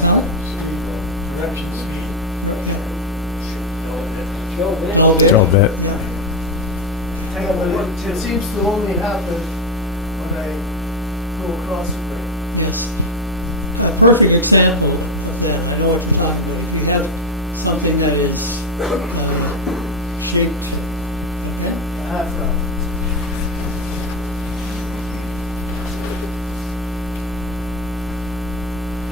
Production speed. Joe bit. It seems to only happen when I go across the grade. Yes. A perfect example of that, I know what you're talking about. If you have something that is shaped, okay? A half round.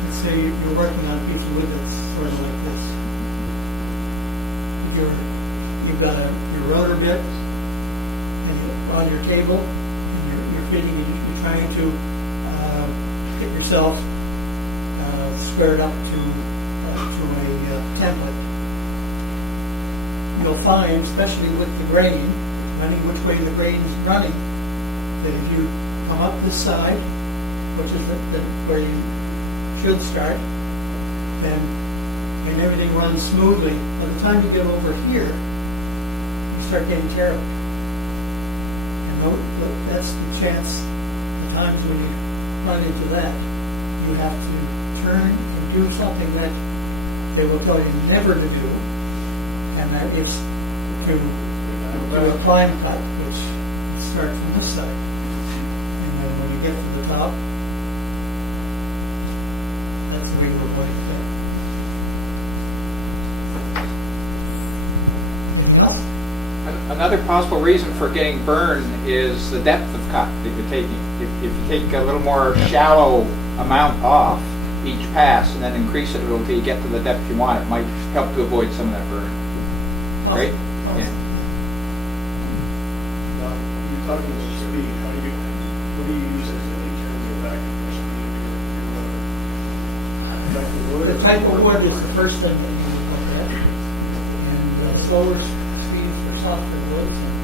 Let's say you're working on a piece of wood that's sort of like this. You've got your rotor bit and you're on your table and you're fitting, you're trying to get yourself squared up to a template. You'll find, especially with the grain, depending which way the grain is running, that if you come up this side, which is where you should start, then and everything runs smoothly. By the time you get over here, you start getting terrible. And that's the chance, the times when you run into that, you have to turn and do something that they will tell you never to do, and that is to do a climb cut, which starts from this side. And then when you get to the top, that's the way we're going to fit. Anything else? Another possible reason for getting burned is the depth of cut that you're taking. If you take a little more shallow amount off each pass and then increase it a little till you get to the depth you want, it might help to avoid some of that burn. Right? Yeah. Now, you're talking about speed. What do you use as any terms of back The type of wood is the first thing that you would look at, and slower speeds for softer woods and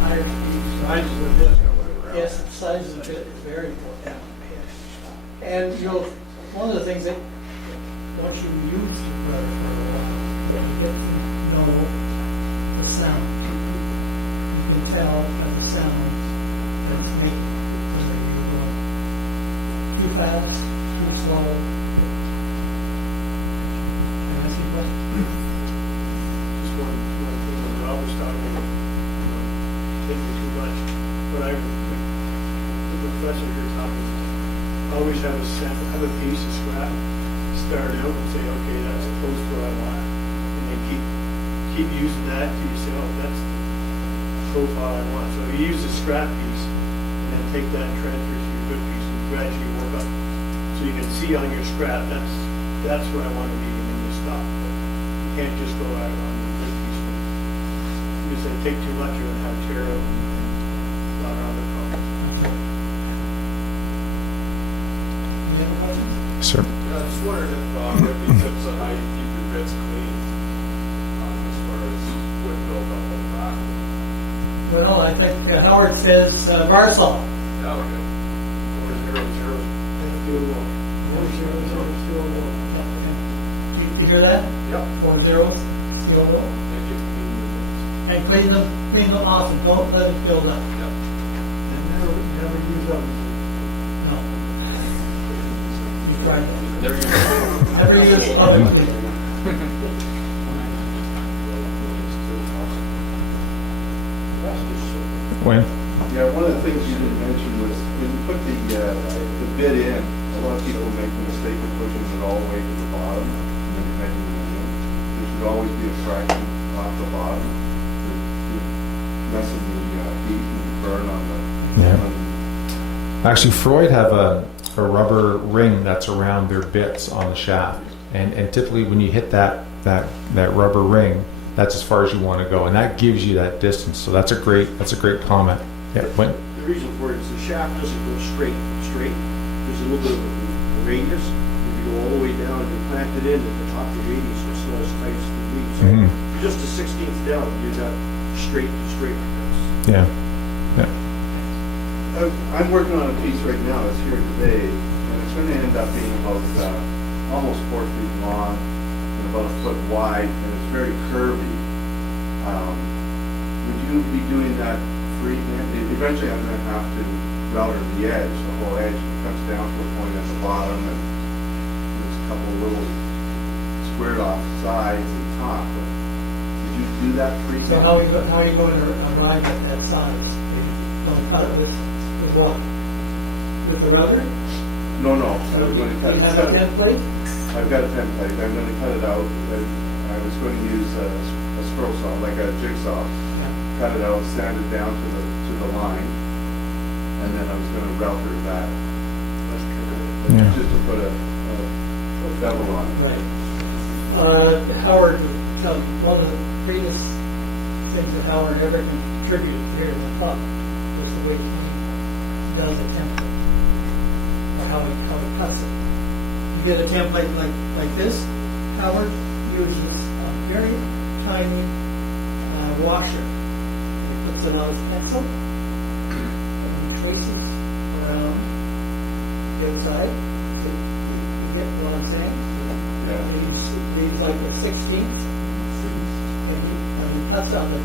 higher speeds. Size of the disc or whatever. Yes, the size of the bit is very important. And one of the things that once you use the rudder for a while, you get to know the sound. You can tell by the sound that it's making, whether you're going too fast, too slow. Can I see what? Just one thing when Rob was talking about taking too much. But the professor here talking, always have a piece of scrap, start out and say, okay, that's close to where I want, and then keep using that till you say, oh, that's the profile I want. So you use the scrap piece, and then take that and transfer to your good piece, and gradually work up. So you can see on your scrap, that's where I want to be, and then you stop. But you can't just go out on the good piece. Because if they take too much, you're going to have tear out and a lot of other problems. Any other questions? Sir. Yeah, I just wondered if there would be tips on how you keep your bits clean as far as wood build up on the back. Well, I think Howard says Varsol. Yeah, okay. 400. You hear that? Yep. 4 zeros, steel wool. Make it clean. And clean them off and don't let it build up. Yep. And never use up. No. You tried that. Never use it. Never use other cleaner. Wayne? Yeah, one of the things you didn't mention was when you put the bit in, a lot of people make the mistake of pushing it all the way to the bottom and then connecting it in. There should always be a fraction off the bottom to lessen the heat and burn on the. Yeah. Actually, Freud have a rubber ring that's around their bits on the shaft, and typically when you hit that rubber ring, that's as far as you want to go, and that gives you that distance. So that's a great comment. Yeah, Wayne? The reason for it is the shaft doesn't go straight. There's a little bit of a radius. If you go all the way down and you plant it in at the top of the radius, it's not as tight as the lead. So just a 16th down, you got straight to straight. Yeah. I'm working on a piece right now that's here today, and it's going to end up being about almost 4 feet long and about a foot wide, and it's very curvy. Would you be doing that free? Eventually, I'm going to have to router the edge, the whole edge, and it cuts down to a point at the bottom, and it's couple little squared off sides and top. But did you do that freehand? So how are you going to arrive at that size? You don't cut it with what? With the router? No, no, I was going to cut You it. have a template? I've got a template, I'm gonna cut it out, and I was going to use a scroll saw, like a jigsaw. Cut it out, sand it down to the line, and then I was gonna router that. Yeah. Just to put a bevel on it. Right. Howard, one of the greatest things that Howard ever contributed here to the club was the way he does a template, or how he cuts it. You get a template like this, Howard uses a very tiny washer. He puts it on his pencil, and he traces around the outside. So you get what I'm saying? Yeah. He's like the 16th, and he cuts on his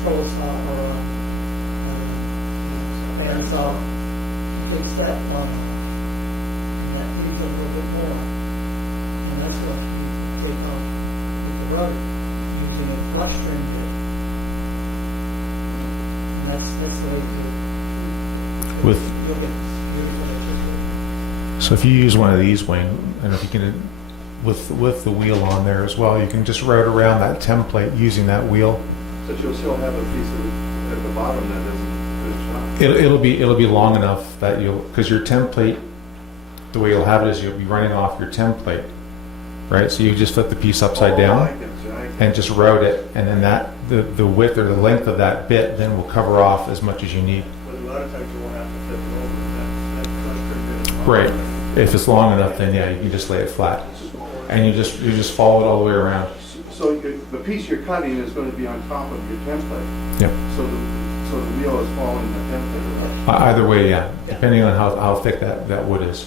scroll saw or on bandsaw, takes that one, and that leaves a little bit more, and that's what you take off with the rubber, using a flush string bit, and that's the way to do it. You'll get beautiful edges. So if you use one of these, Wayne, and if you can, with the wheel on there as well, you can just route around that template using that wheel. But you'll still have a piece of it at the bottom that isn't good shot. It'll be long enough that because your template, the way you'll have it is you'll be running off your template, right? So you just flip the piece upside I down can. and just route it, and then the width or the length of that bit then will cover off as much as you need. But a lot of times you won't have to flip it over, that flush string bit is long Right. enough. If it's long enough, then yeah, you can just lay it flat, and you just follow it all the way around. So the piece you're cutting is going to be on top of your template. Yep. So the wheel is following the template, right? Either way, yeah, depending on how thick that wood is.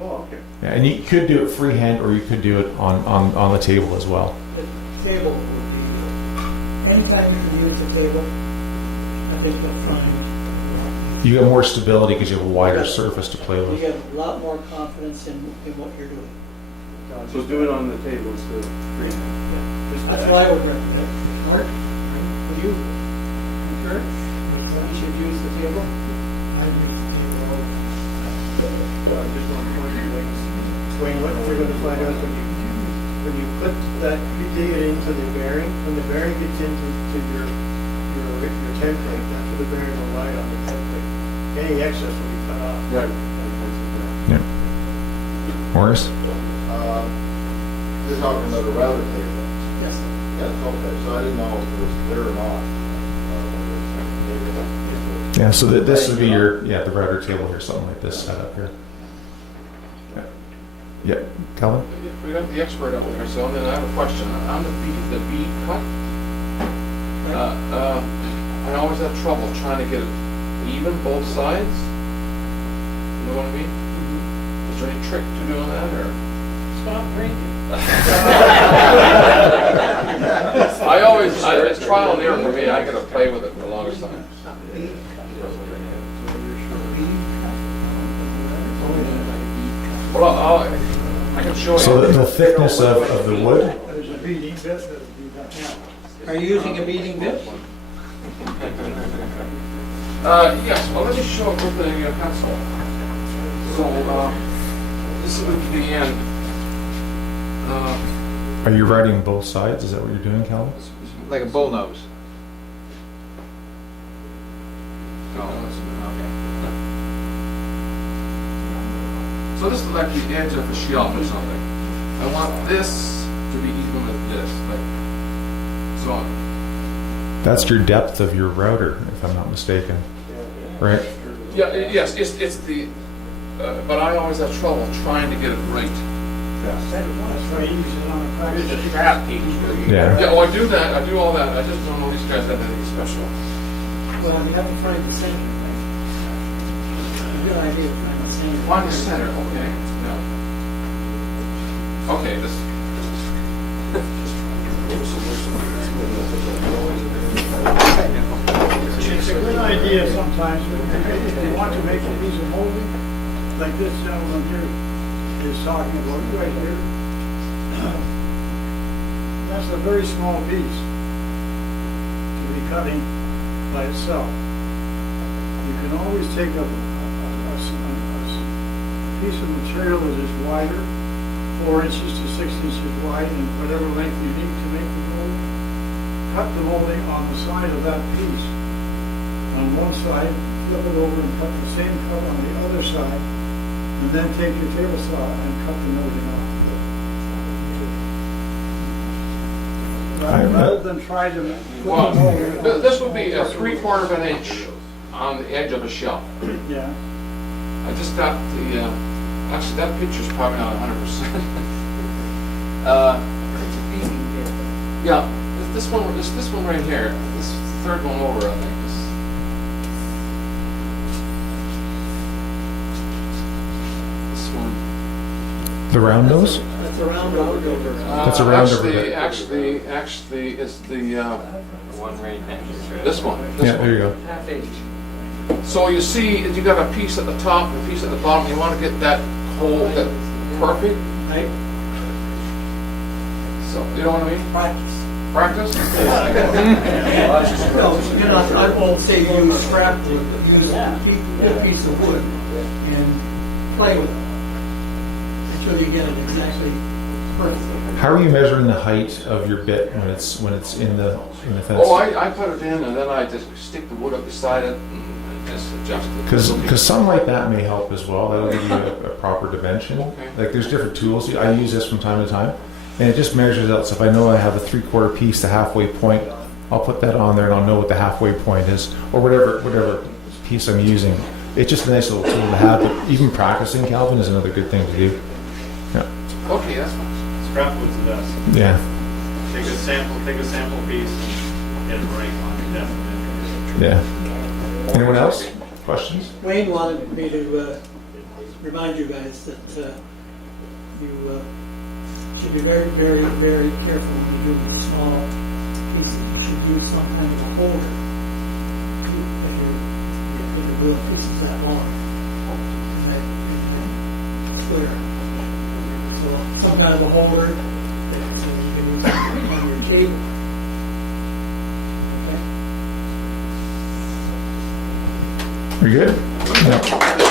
Oh, okay. Yeah, and you could do it freehand, or you could do it on the table as well. The table would be, anytime you can use the table, I think you'll find You get more stability because you have a wider surface to play you with. get a lot more confidence in what you're doing. So do it on the table instead of freehand. That's what I would recommend. Mark, would you concur? You should use the table? I'd use the table all the just one point, Wayne, what we're gonna find out when you put that, you dig it into the bearing, when the bearing gets into your template, that's where the bearing will lie on the template. Any excess will be cut off. Right. Yeah. Morris? You're talking about a router table. Yes. Yes, okay, so I didn't know if it was clear or not. Yeah, so this would be the router table here, something like this set up here. Yeah, Calvin? We got the expert up there, so then I have a question. On the bead cut, I always have trouble trying to get it even both sides. You know what I mean? Is there any trick to doing that, or? Stop drinking. It's trial and error for me. I gotta play with it for the longest time. Well, I can show you. So the thickness of the wood, There's a beading bit that'll be done. Are you using a beading bit? Yes, well, let me show it with the pencil. So, this is the end. are you writing both sides? Is that what you're doing, Calvin? Like a bull nose. So this is like the edge of a shelf or something. I want this to be even with this, like, so. That's your depth of your router, if I'm not mistaken, right? Yeah, yes, it's the, but I always have trouble trying to get it right. That's why you use it on a practice. It's a trap piece. Yeah. Yeah, oh, I do that, I do all that, I just don't know these guys have anything special. Well, you have to find the center, right? A good idea to find the center. Find the center, okay, yeah. Okay, this. It's a good idea sometimes, if you want to make a piece of molding, like this gentleman here, is talking about right here. That's a very small piece to be cutting by itself. You can always take a piece of material that is wider, 4 inches to 6 inches wide, and whatever length you need to make the mold. Cut the molding on the side of that piece. On one side, flip it over and cut the same cut on the other side, and then take your table saw and cut the molding off. Rather than try to put the Well, molding on. this would be a 3/4 of an inch on the edge of a shelf. Yeah. I just got the, actually, that picture's probably not 100%. Yeah, this one right here, this third one over, I think. This one. The round nose? That's a round over. That's a round over there. Actually, is the, this one. Yeah, there you go. Half inch. So you see, you got a piece at the top and a piece at the bottom, you want to get that whole, that perfect, Right? so, you know what I mean? Practice. Practice? No, you're not, I won't say use scrap wood, but use a piece of wood and play with it until you get it exactly perfect. How are you measuring the height of your bit when it's in the fence? Oh, I put it in and then I just stick the wood up beside it and just adjust it. Because something like that may help as well. That'll give you a proper dimension. Okay. Like there's different tools. I use this from time to time, and it just measures out. So if I know I have a 3/4 piece, the halfway point, I'll put that on there, and I'll know what the halfway point is, or whatever piece I'm using. It's just a nice little tool to have. But even practicing, Calvin, is another good thing to do. Yeah. Okay, that's fine. Scrap wood's the best. Yeah. Take a sample piece and get it right on your definite. Yeah. Anyone else? Questions? Wayne wanted me to remind you guys that you should be very, very, very careful when you're doing small pieces. You should use some kind of a holder if the wheel piece is that long. It's clear. So some kind of a holder so you can use on your table. Okay? Are you good? Yeah.